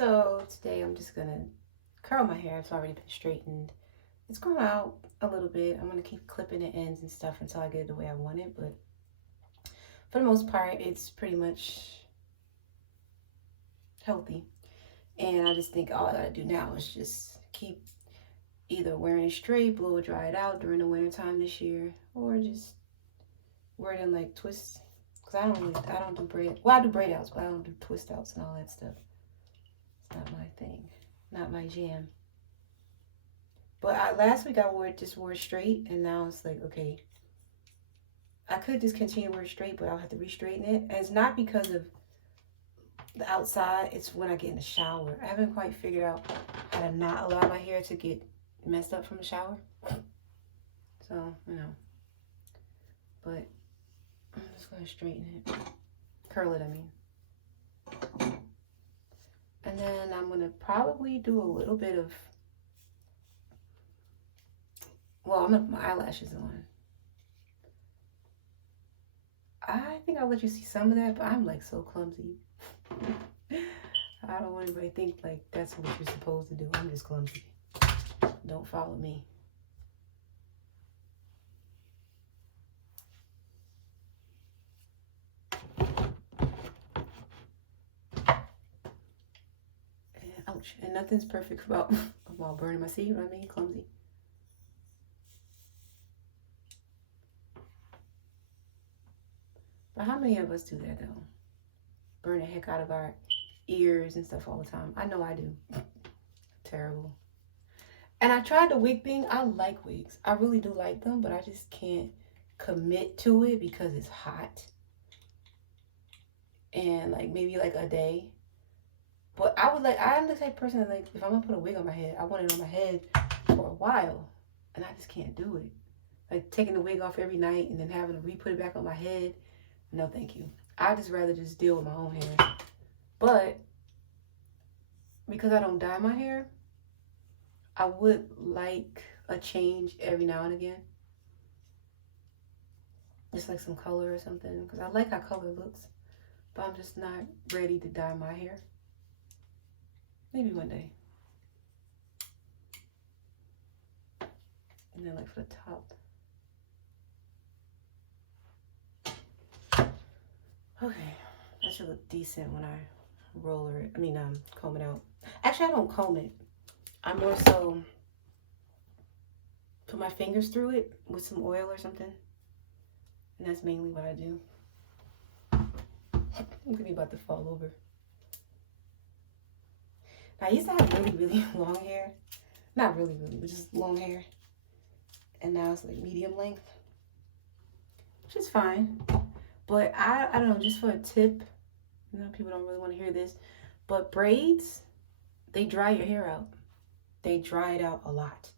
So today I'm just gonna curl my hair. It's already been straightened. It's grown out a little bit. I'm gonna keep clipping the ends and stuff until I get it the way I want it, but for the most part, it's pretty much healthy. And I just think all I gotta do now is just keep either wearing it straight, blow dry it out during the winter time this year, or just wear it in like twists. Cause I don't do braid. Well, I do braid outs, but I don't do twist outs and all that stuff. It's not my thing, not my jam. But last week I wore it straight, and now it's like, okay, I could just continue to wear it straight, but I'll have to re-straighten it. And it's not because of the outside, it's when I get in the shower. I haven't quite figured out how to not allow my hair to get messed up from the shower. So, but I'm just gonna straighten it. Curl it, I mean. And then I'm gonna probably do a little bit of, well, I'm gonna put my eyelashes on. I think I'll let you see some of that, but I'm like so clumsy. I don't want anybody to think like that's what you're supposed to do. I'm just clumsy. Don't follow me. And, ouch. And nothing's perfect about burning my seat. You know what I mean? Clumsy. But how many of us do that though? Burn the heck out of our ears and stuff all the time. I know I do. Terrible. And I tried the wig thing. I like wigs. I really do like them, but I just can't commit to it because it's hot. And like maybe like a day. But I'm the type of person that, like, if I'm gonna put a wig on my head, I want it on my head for a while. And I just can't do it. Like taking the wig off every night and then having to re-put it back on my head. No, thank you. I just rather just deal with my own hair. But because I don't dye my hair, I would like a change every now and again. Just like some color or something. Because I like how color looks. But I'm just not ready to dye my hair. Maybe one day. And then like for the top. Okay. That should look decent when I comb it out. Actually, I don't comb it. I more so put my fingers through it with some oil or something. And that's mainly what I do. I'm gonna be about to fall over. Now, I used to have really, really long hair. Not really, really, but just long hair. And now it's like medium length. Which is fine. But I don't know, just for a tip, people don't really want to hear this, but braids, they dry your hair out. They dry it out a lot.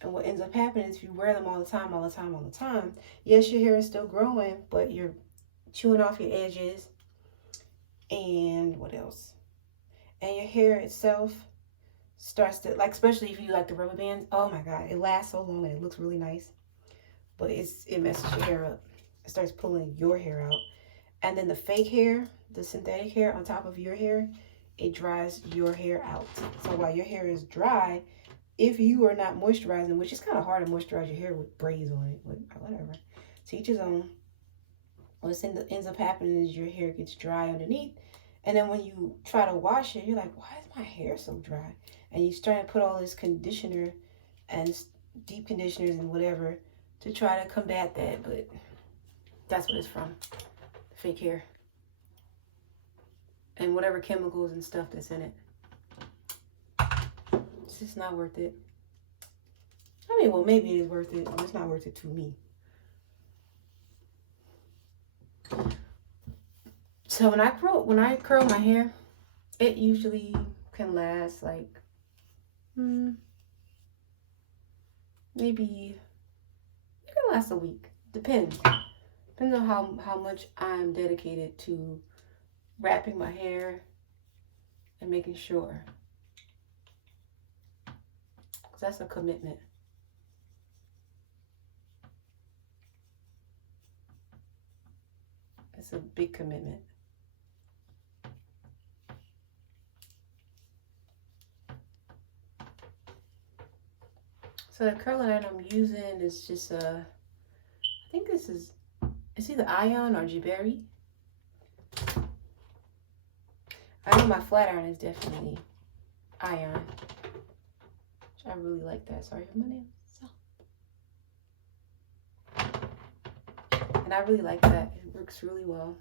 And what ends up happening is if you wear them all the time, yes, your hair is still growing, but you're chewing off your edges. And what else? And your hair itself starts to, like, especially if you like the rubber bands, oh my God, it lasts so long and it looks really nice. But it messes your hair up. It starts pulling your hair out. And then the fake hair, the synthetic hair on top of your hair, it dries your hair out. So while your hair is dry, if you are not moisturizing, which is kind of hard to moisturize your hair with braids on it, but whatever. To each his own. What ends up happening is your hair gets dry underneath. And then when you try to wash it, you're like, why is my hair so dry? And you start to put all this conditioner and deep conditioners and whatever to try to combat that, but that's what it's from. Fake hair. And whatever chemicals and stuff that's in it. It's just not worth it. I mean, well, maybe it is worth it, but it's not worth it to me. So when I curl my hair, it usually can last like maybe it can last a week. Depends on how much I'm dedicated to wrapping my hair and making sure, because that's a commitment. It's a big commitment. So the curling iron I'm using is just I think this is, it's either Ion or Jabari. I know my flat iron is definitely Ion. Which I really like that. Sorry for my nails. And I really like that. It works really well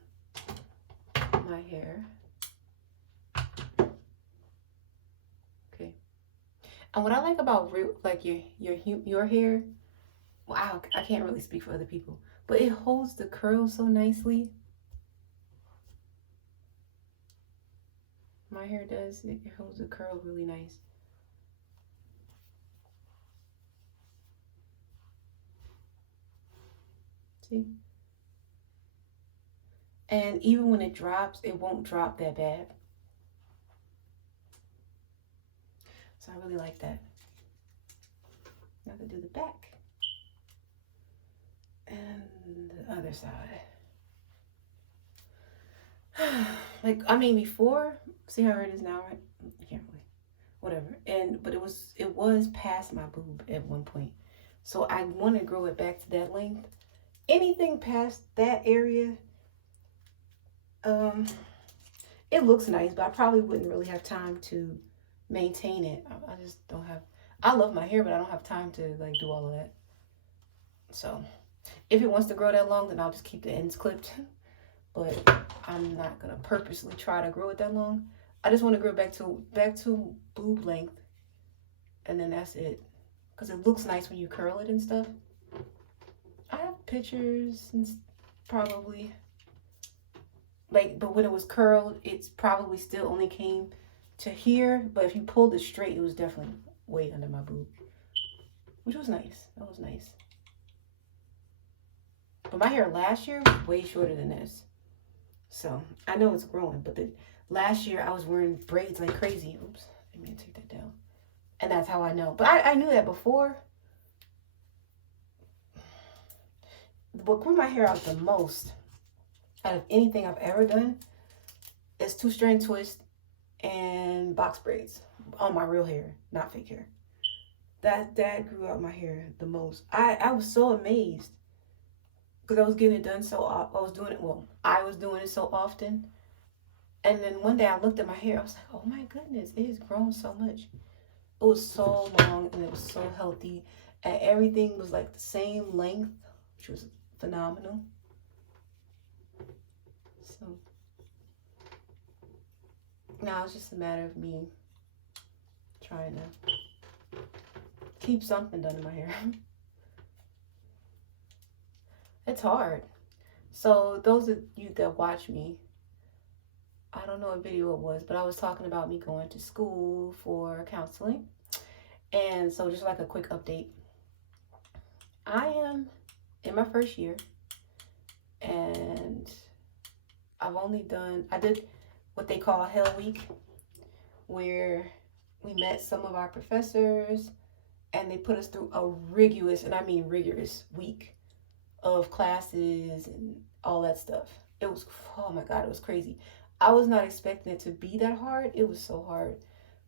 on my hair. Okay. And what I like about like your hair, well, I can't really speak for other people, but it holds the curls so nicely. My hair does. It holds the curl really nice. See? And even when it drops, it won't drop that bad. So I really like that. Now to do the back. And the other side. Like, I mean, before, see how it is now, right? I can't really, whatever. But it was past my boob at one point. So I want to grow it back to that length. Anything past that area, it looks nice, but I probably wouldn't really have time to maintain it. I just don't have, I love my hair, but I don't have time to like do all of that. So if it wants to grow that long, then I'll just keep the ends clipped. But I'm not gonna purposely try to grow it that long. I just want to grow back to boob length, and then that's it. Cause it looks nice when you curl it and stuff. I have pictures and probably like, but when it was curled, it's probably still only came to here. But if you pulled it straight, it was definitely way under my boob, which was nice. That was nice. But my hair last year was way shorter than this. So I know it's growing, but last year I was wearing braids like crazy. Oops, I mean take that down. And that's how I know. But I knew that before. What grew my hair out the most out of anything I've ever done is 2-strand twist and box braids on my real hair, not fake hair. That grew out my hair the most. I was so amazed because I was getting it done so I was doing it so often. And then one day I looked at my hair, I was like, oh my goodness, it has grown so much. It was so long and it was so healthy, and everything was like the same length, which was phenomenal. So now it's just a matter of me trying to keep something done in my hair. It's hard. So those of you that watch me, I don't know what video it was, but I was talking about me going to school for counseling. And so just like a quick update, I am in my first year, and I did what they call Hell Week, where we met some of our professors and they put us through a rigorous, and I mean rigorous, week of classes and all that stuff. It was, oh my God, it was crazy. I was not expecting it to be that hard. It was so hard.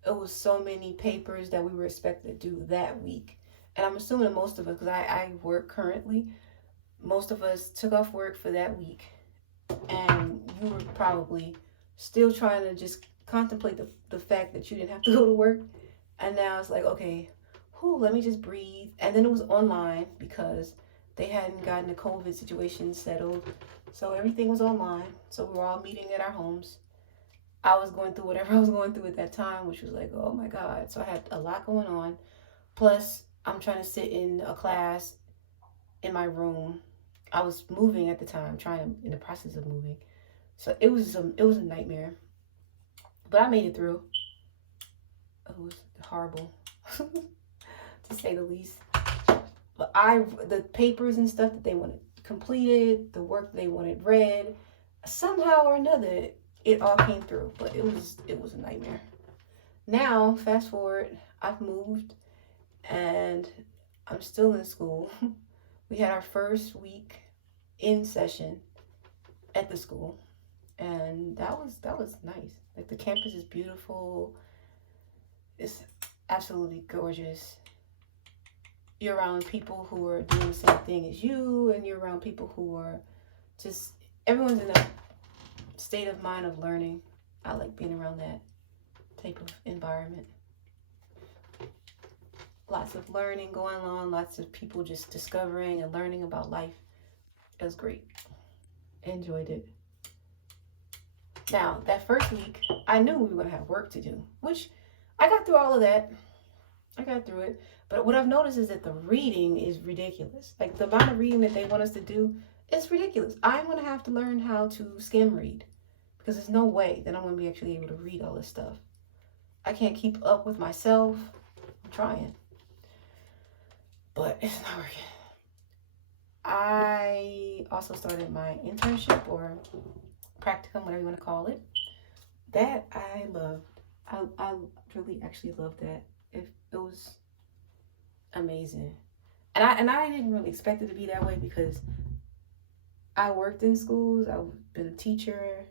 It was so many papers that we were expected to do that week. And I'm assuming most of us, because I work currently, most of us took off work for that week. And you were probably still trying to just contemplate the fact that you didn't have to go to work. And now it's like, okay, let me just breathe. And then it was online because they hadn't gotten the COVID situation settled. So everything was online. So we were all meeting at our homes. I was going through whatever I was going through at that time, which was like, oh my God. So I had a lot going on. Plus, I'm trying to sit in a class in my room. I was moving at the time, in the process of moving. So it was a nightmare. But I made it through. It was horrible, to say the least. But the papers and stuff that they wanted completed, the work they wanted read, somehow or another, it all came through. But it was a nightmare. Now, fast forward, I've moved and I'm still in school. We had our first week in session at the school, and that was nice. Like, the campus is beautiful. It's absolutely gorgeous. you're around people who are doing the same thing as you, and you're around people who are just, everyone's in a state of mind of learning. I like being around that type of environment. Lots of learning going on, lots of people just discovering and learning about life. It was great. Enjoyed it. Now, that first week, I knew we were going to have work to do, which I got through all of that. I got through it. But what I've noticed is that the reading is ridiculous. Like, the amount of reading that they want us to do is ridiculous. I'm going to have to learn how to skim read, because there's no way that I'm going to be actually able to read all this stuff. I can't keep up with myself. I'm trying. But it's not working. I also started my internship, or practicum, whatever you want to call it. That I loved. I really actually loved that. It was amazing. And I didn't really expect it to be that way, because I worked in schools. I've been a teacher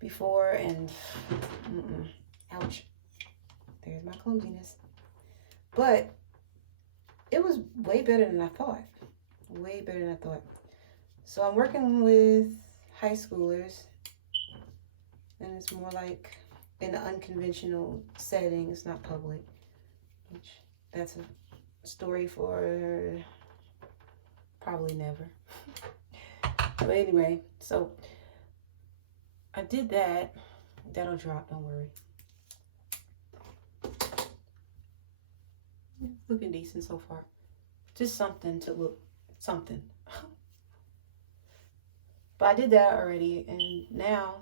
before, and ouch. There's my clumsiness. But it was way better than I thought. Way better than I thought. So I'm working with high schoolers, and it's more like in an unconventional setting. It's not public, which that's a story for probably never. But anyway, so I did that. That'll drop, don't worry. Looking decent so far. Just something to look, something. But I did that already, and now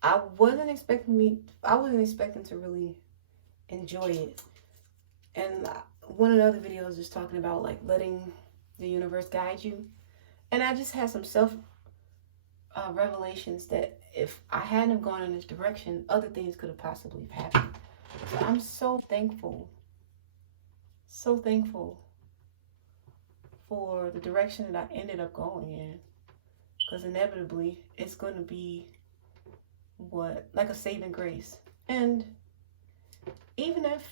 I wasn't expecting to really enjoy it. And one of the other videos was talking about like letting the universe guide you. And I just had some revelations that if I hadn't have gone in this direction, other things could have possibly happened. So I'm so thankful for the direction that I ended up going in, because inevitably it's going to be like a saving grace. And even if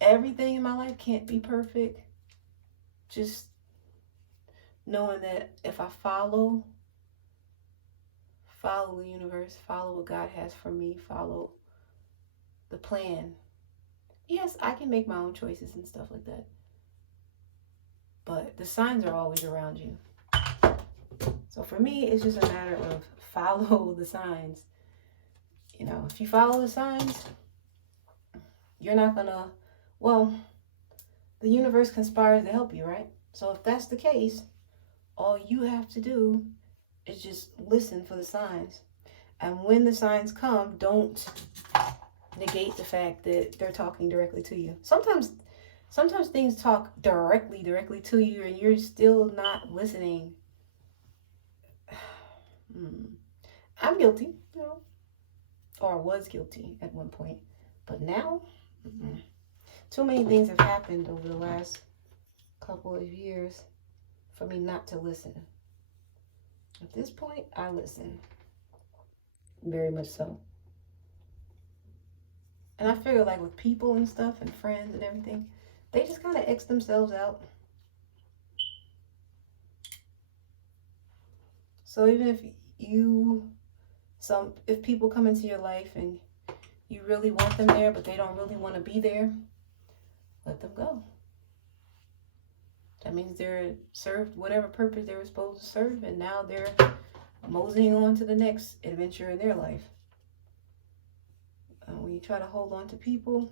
everything in my life can't be perfect, just knowing that if I follow the universe, follow what God has for me, follow the plan. Yes, I can make my own choices and stuff like that, but the signs are always around you. So for me, it's just a matter of follow the signs. You know, if you follow the signs, you're not gonna, well, the universe conspires to help you, right? So if that's the case, all you have to do is just listen for the signs. And when the signs come, don't negate the fact that they're talking directly to you. Sometimes things talk directly to you, and you're still not listening. I'm guilty, you know, or was guilty at one point, but now, too many things have happened over the last couple of years for me not to listen. At this point, I listen. Very much so. And I figure like with people and stuff and friends and everything, they just kind of X themselves out. So even if people come into your life and you really want them there, but they don't really want to be there, let them go. That means they're served whatever purpose they were supposed to serve, and now they're moseying on to the next adventure in their life. When you try to hold on to people,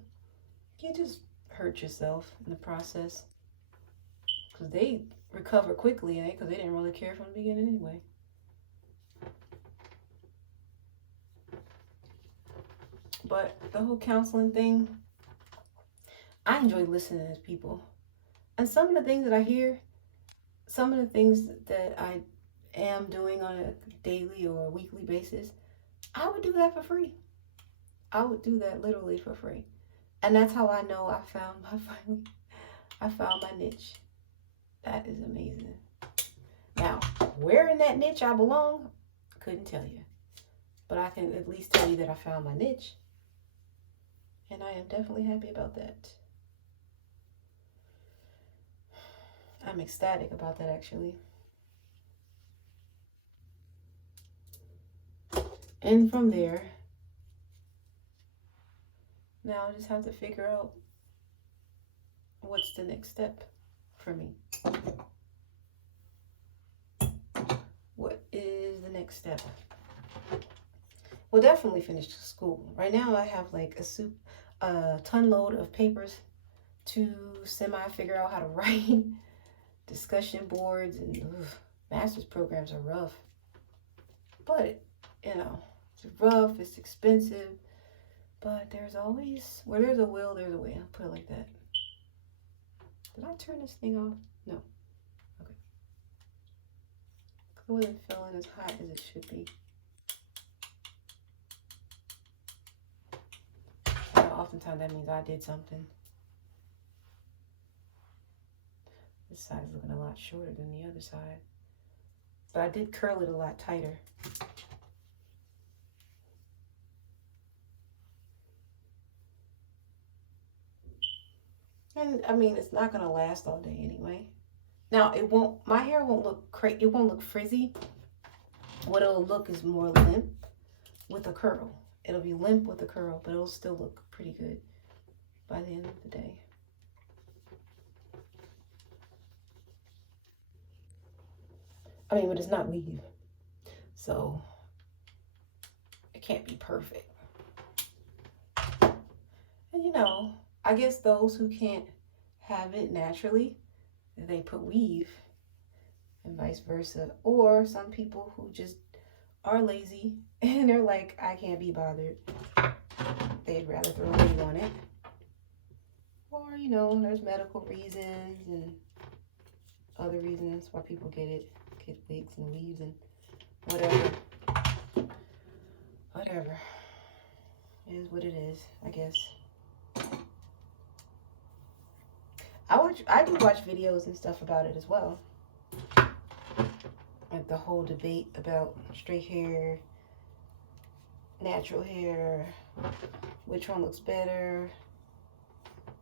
you just hurt yourself in the process, because they recover quickly, because they didn't really care from the beginning anyway. But the whole counseling thing, I enjoy listening to people. And some of the things that I hear, some of the things that I am doing on a daily or weekly basis, I would do that for free. I would do that literally for free. And that's how I know I found my niche. That is amazing. Now, where in that niche I belong, I couldn't tell you. But I can at least tell you that I found my niche. And I am definitely happy about that. I'm ecstatic about that, actually. And from there, now I just have to figure out what's the next step for me. What is the next step? Well, definitely finish school. Right now I have like a ton load of papers to figure out how to write. Discussion boards, and master's programs are rough. But, you know, it's rough, it's expensive. But there's always, where there's a will, there's a way. I'll put it like that. Did I turn this thing off? No. Okay. It wasn't feeling as hot as it should be. Oftentimes that means I did something. This side is looking a lot shorter than the other side. But I did curl it a lot tighter. And I mean, it's not gonna last all day anyway. Now my hair won't look crazy, it won't look frizzy. What it'll look is more limp with a curl. It'll be limp with a curl, but it'll still look pretty good by the end of the day. I mean, but it's not weave, so it can't be perfect. And you know, I guess those who can't have it naturally, they put weave, and vice versa. Or some people who just are lazy and they're like, I can't be bothered. They'd rather throw weave on it. Or, you know, there's medical reasons and other reasons why people get wigs and weaves and whatever. Whatever. It is what it is, I guess. I do watch videos and stuff about it as well. Like the whole debate about straight hair, natural hair, which one looks better,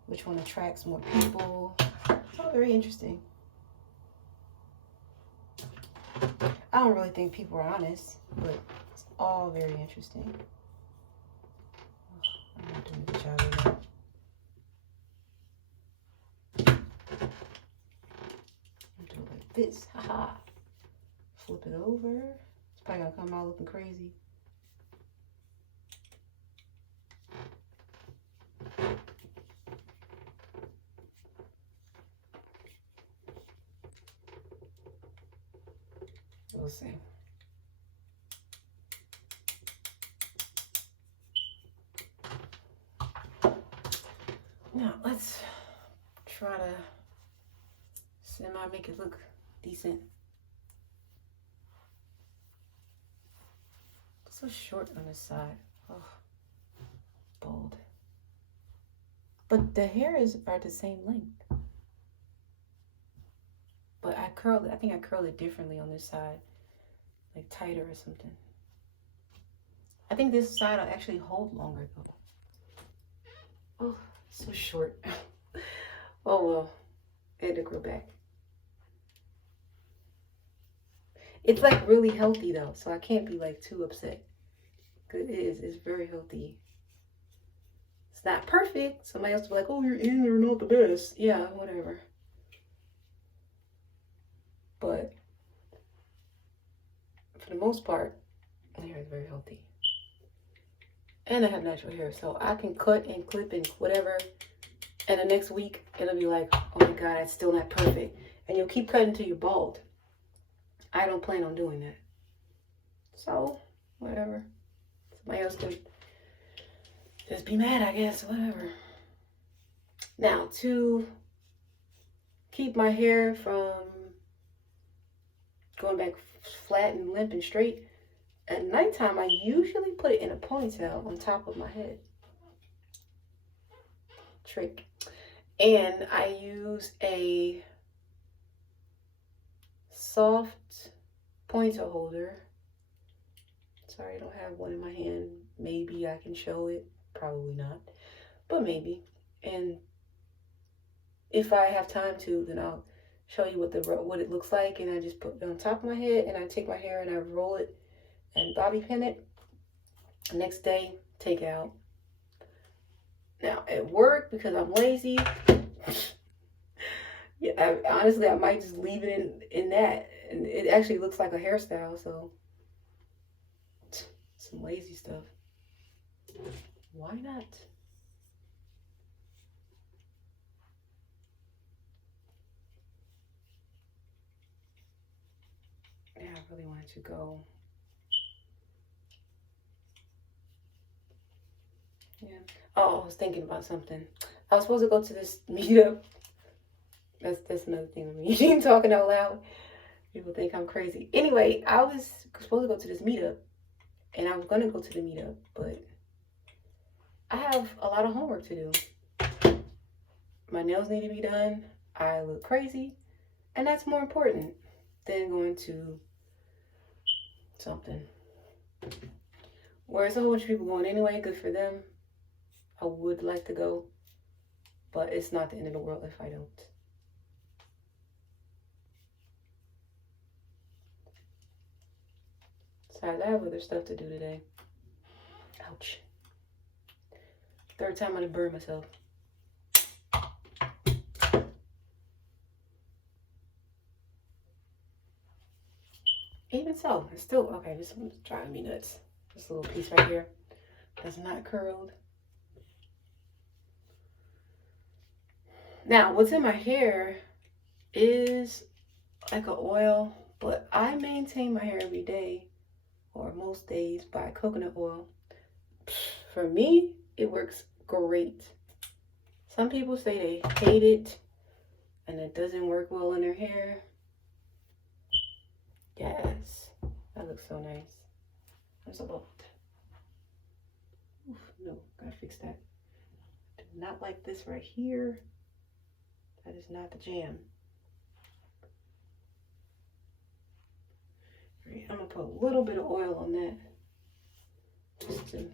which one attracts more people. It's all very interesting. I don't really think people are honest, but it's all very interesting. I'm not doing a good job of that. Do it like this, haha. Flip it over. It's probably gonna come out looking crazy. We'll see. Now let's try to make it look decent. It's so short on this side. Oh, bold. But the hairs are the same length. But I think I curled it differently on this side. Like tighter or something. I think this side will actually hold longer though. Oh, so short. Oh well, I had to grow back. It's like really healthy though, so I can't be like too upset. Cause it's very healthy. It's not perfect. Somebody else will be like, oh, your ends are not the best. Yeah, whatever. But for the most part, my hair is very healthy. And I have natural hair, so I can cut and clip and whatever. And the next week, it'll be like, oh my God, it's still not perfect. And you'll keep cutting till you're bald. I don't plan on doing that. So, whatever. Somebody else can just be mad, I guess, whatever. Now, to keep my hair from going back flat and limp and straight, at nighttime, I usually put it in a ponytail on top of my head. Trick. And I use a soft ponytail holder. Sorry, I don't have one in my hand. Maybe I can show it. Probably not. But maybe. And if I have time to, then I'll show you what it looks like, and I just put it on top of my head, and I take my hair and I roll it and bobby pin it. Next day, take it out. Now at work, because I'm lazy, yeah, honestly I might just leave it in that, and it actually looks like a hairstyle. So some lazy stuff. Why not? Yeah, I really wanted to go. Yeah. Oh, I was thinking about something. I was supposed to go to this meetup. That's another thing with me talking out loud. People think I'm crazy. Anyway, I was supposed to go to this meetup, and I was gonna go to the meetup, but I have a lot of homework to do. My nails need to be done. I look crazy, and that's more important than going to something where it's a whole bunch of people going anyway. Good for them. I would like to go, but it's not the end of the world if I don't. Besides, I have other stuff to do today. Ouch. Third time I'm gonna burn myself. Even so, it's still okay. This one's driving me nuts. This little piece right here that's not curled. Now, what's in my hair is like an oil, but I maintain my hair every day, or most days, by coconut oil. For me, it works great. Some people say they hate it and it doesn't work well in their hair. Yes, that looks so nice. There's a lot. Oof, no, gotta fix that. Do not like this right here. That is not the jam. Right, I'm gonna put a little bit of oil on that. Just to,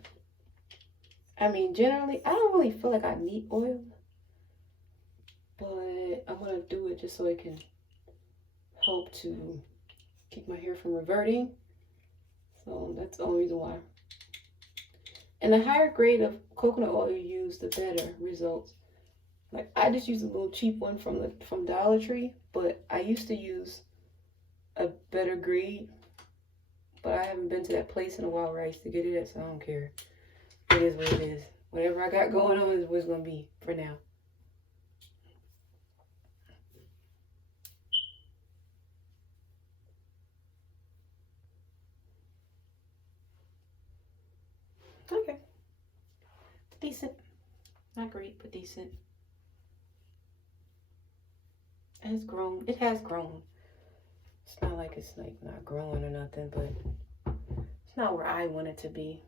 I mean, generally, I don't really feel like I need oil, but I'm gonna do it just so it can help to keep my hair from reverting. So that's the only reason why. And the higher grade of coconut oil you use, the better results. Like, I just use a little cheap one from Dollar Tree, but I used to use a better grade, but I haven't been to that place in a while where I used to get it at, so I don't care. It is what it is. Whatever I got going on is what it's gonna be for now. Okay. Decent. Not great, but decent. It has grown. It has grown. It's not like it's like not growing or nothing, but it's not where I want it to be.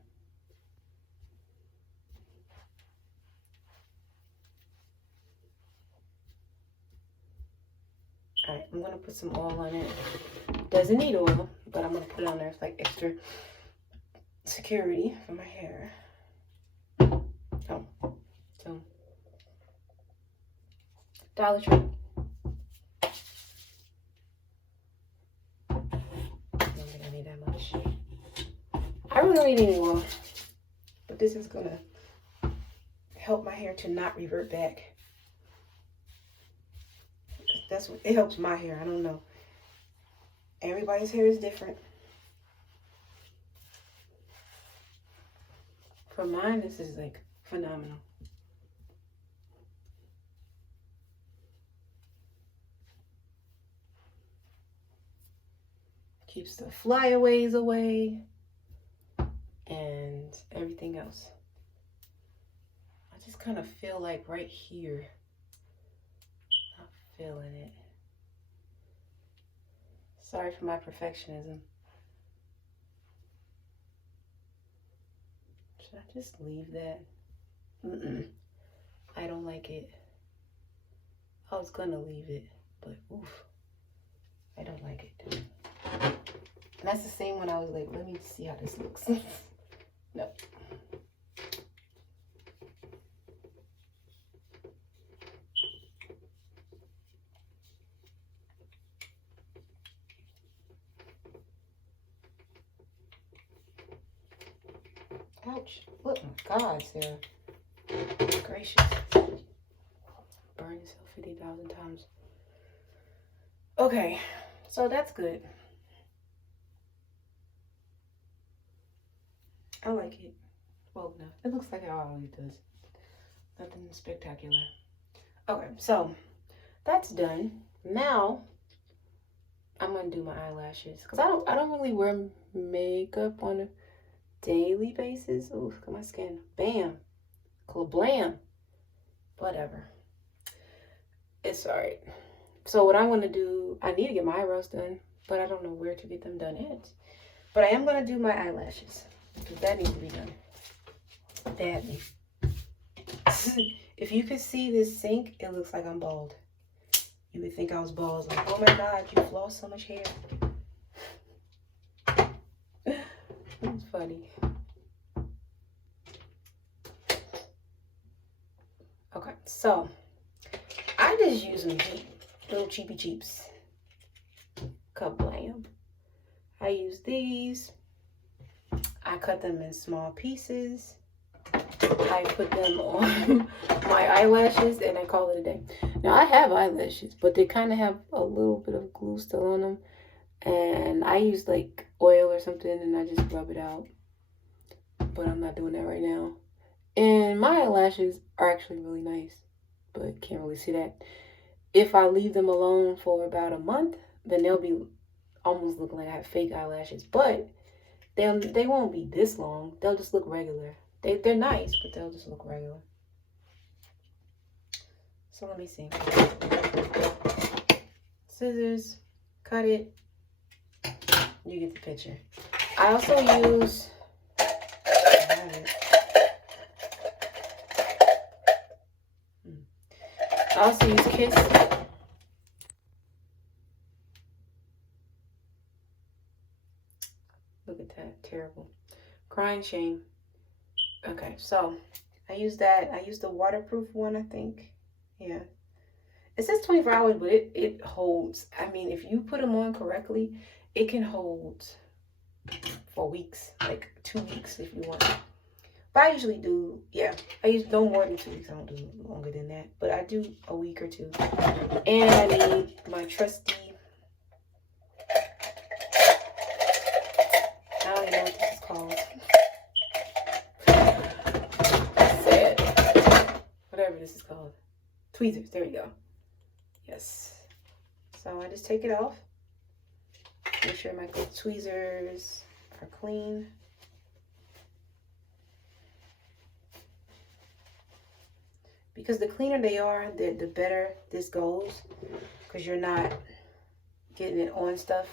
All right, I'm gonna put some oil on it. Doesn't need oil, but I'm gonna put it on there. It's like extra security for my hair. Oh, so Dollar Tree. I don't think I need that much. I really don't need any oil, but this is gonna help my hair to not revert back. That's what it helps my hair. I don't know. Everybody's hair is different. For mine, this is like phenomenal. Keeps the flyaways away and everything else. I just kind of feel like right here, not feeling it. Sorry for my perfectionism. Should I just leave that? I don't like it. I was gonna leave it, but oof, I don't like it. And that's the same when I was like, let me see how this looks. No. Ouch. Look, my God, Sarah. Gracious. Burn yourself 50,000 times. Okay, so that's good. I like it. Well, no, it looks like how it always does. Nothing spectacular. Okay, so that's done. Now I'm gonna do my eyelashes because I don't really wear makeup on a daily basis. Ooh, look at my skin. Bam, blam. Whatever. It's alright. So what I'm gonna do, I need to get my eyebrows done, but I don't know where to get them done at. But I am gonna do my eyelashes because that needs to be done badly. If you could see this sink, it looks like I'm bald. You would think I was bald. Like, oh my God, you've lost so much hair. It's funny. Okay, so I just use them cheap, little cheapy cheaps. Kablam. I use these. I cut them in small pieces. I put them on my eyelashes and I call it a day. Now I have eyelashes, but they kind of have a little bit of glue still on them. And I use like oil or something and I just rub it out. But I'm not doing that right now. And my eyelashes are actually really nice, but can't really see that. If I leave them alone for about a month, then they'll be almost looking like I have fake eyelashes. But they won't be this long. They'll just look regular. They're nice, but they'll just look regular. So let me see. Scissors, cut it. You get the picture. I also use... I also use Kiss. Look at that. Terrible. Crying shame. Okay, so I use that. I use the waterproof one, I think. Yeah. It says 24 hours, but it holds. I mean, if you put them on correctly, it can hold for weeks, like 2 weeks if you want. But I usually do, yeah, I use no more than 2 weeks. I don't do longer than that, but I do a week or two. And I need my trusty, I don't even know what this is called. Whatever this is called. Tweezers, there we go. Yes. So I just take it off. Make sure my tweezers are clean. Because the cleaner they are, the better this goes. Because you're not getting it on stuff.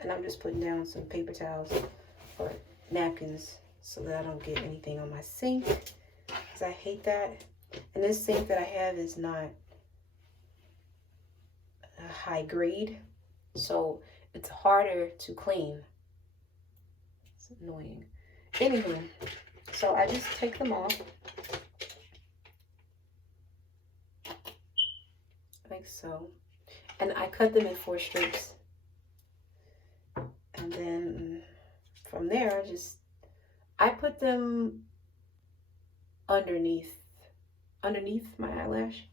And I'm just putting down some paper towels or napkins so that I don't get anything on my sink. Because I hate that. And this sink that I have is not a high grade. So it's harder to clean. It's annoying. Anywho, so I just take them off. Like so. And I cut them in 4 strips. And then from there, I put them underneath my eyelash.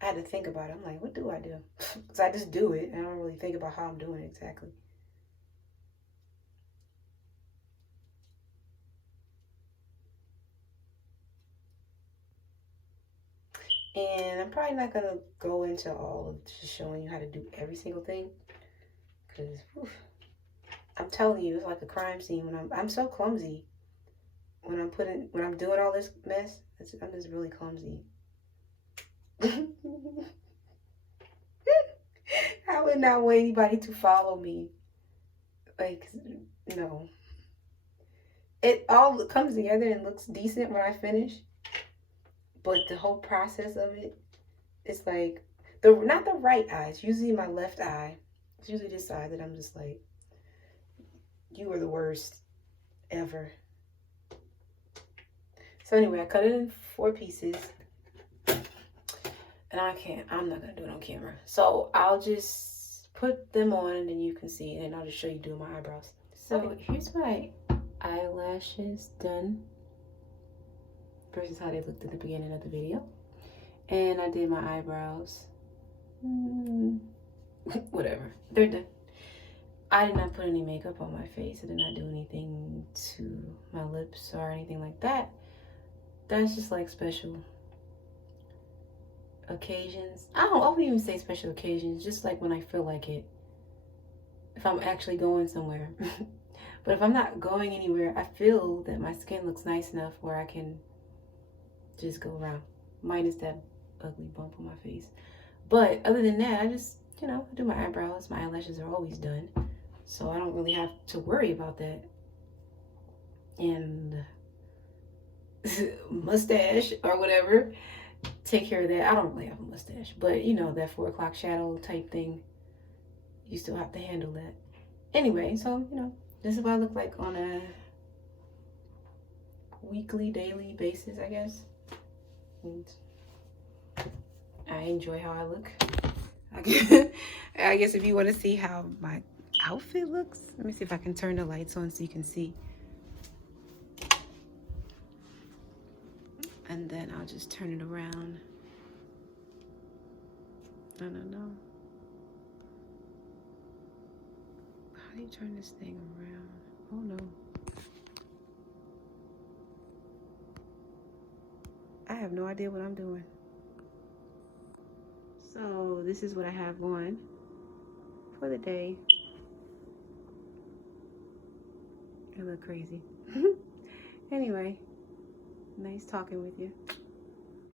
I had to think about it. I'm like, what do I do? Because I just do it. And I don't really think about how I'm doing it exactly. And I'm probably not going to go into all of just showing you how to do every single thing. Because, I'm telling you, it's like a crime scene when I'm so clumsy. When I'm doing all this mess, I'm just really clumsy. I would not want anybody to follow me. Like, no. It all comes together and looks decent when I finish. But the whole process of it, it's like, not the right eye. It's usually my left eye. It's usually this side that I'm just like, you are the worst ever. So anyway, I cut it in 4 pieces. And I'm not gonna do it on camera. So I'll just put them on and then you can see it, and I'll just show you doing my eyebrows. So here's my eyelashes done versus how they looked at the beginning of the video. And I did my eyebrows. Whatever, they're done. I did not put any makeup on my face. I did not do anything to my lips or anything like that. That's just like special occasions. I wouldn't even say special occasions, just like when I feel like it. If I'm actually going somewhere. But if I'm not going anywhere, I feel that my skin looks nice enough where I can just go around. Minus that ugly bump on my face. But other than that, I just, I do my eyebrows. My eyelashes are always done. So I don't really have to worry about that. And mustache or whatever, take care of that. I don't really have a mustache, but that 4 o'clock shadow type thing, you still have to handle that. Anyway, so this is what I look like on a weekly, daily basis, I guess. And I enjoy how I look. I guess if you want to see how my outfit looks, let me see if I can turn the lights on so you can see. And then I'll just turn it around. I don't know. How do you turn this thing around? Oh no. I have no idea what I'm doing. So this is what I have on for the day. I look crazy. Anyway, nice talking with you.